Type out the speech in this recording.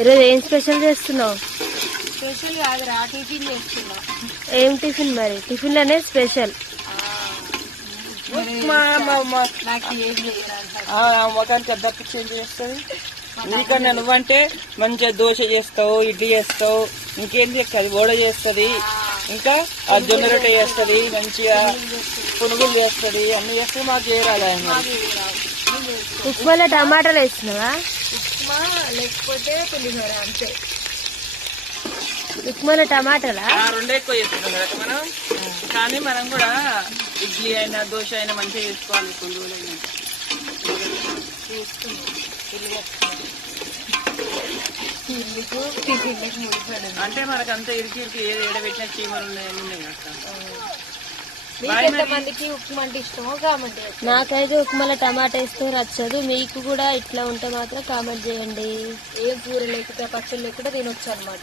ఈరోజు ఏం స్పెషల్ చేస్తున్నావు? స్పెషల్ కాదురా, టిఫిన్ చేస్తున్నా. ఏం టిఫిన్ మరి? టిఫిన్ లోనే స్పెషల్. మొఖానికి అద్దపు చేంజ్ చేస్తుంది. నీకన్నా నువ్వంటే మంచిగా దోశ చేస్తావు, ఇడ్లీ చేస్తావు, ఇంకేం చేస్తుంది, వడ చేస్తుంది, ఇంకా ఆ జొన్న రొట్టె చేస్తుంది, మంచిగా పునుగులు చేస్తుంది, అన్ని చేస్తే మాకు చేయరాలి. ఉప్మాలో టమాటాలు వేస్తున్నావా? ఉప్మా లేకపోతే పులిహోర అంతే. ఉప్మాలో టమాటాలా? రెండే ఎక్కువ చేస్తున్నాం కదా మనం. కానీ మనం కూడా ఇడ్లీ అయినా దోశ అయినా మంచిగా చేసుకోవాలి. పునుగులు అంటే మనకు అంత ఇరికి ఏది ఎడబెట్టిన చీమలు ఉన్నాయి కదా. ఎంతమందికి ఉప్మా అంటే ఇష్టమో కామెంట్ చేయండి. నాకైతే ఉప్మాలో టమాటా వేస్తే నచ్చదు. మీకు కూడా ఇట్లా ఉంటే మాత్రం కామెంట్ చేయండి. ఏం కూర లేకుండా పచ్చళ్ళు లేకుండా తినొచ్చు అనమాట.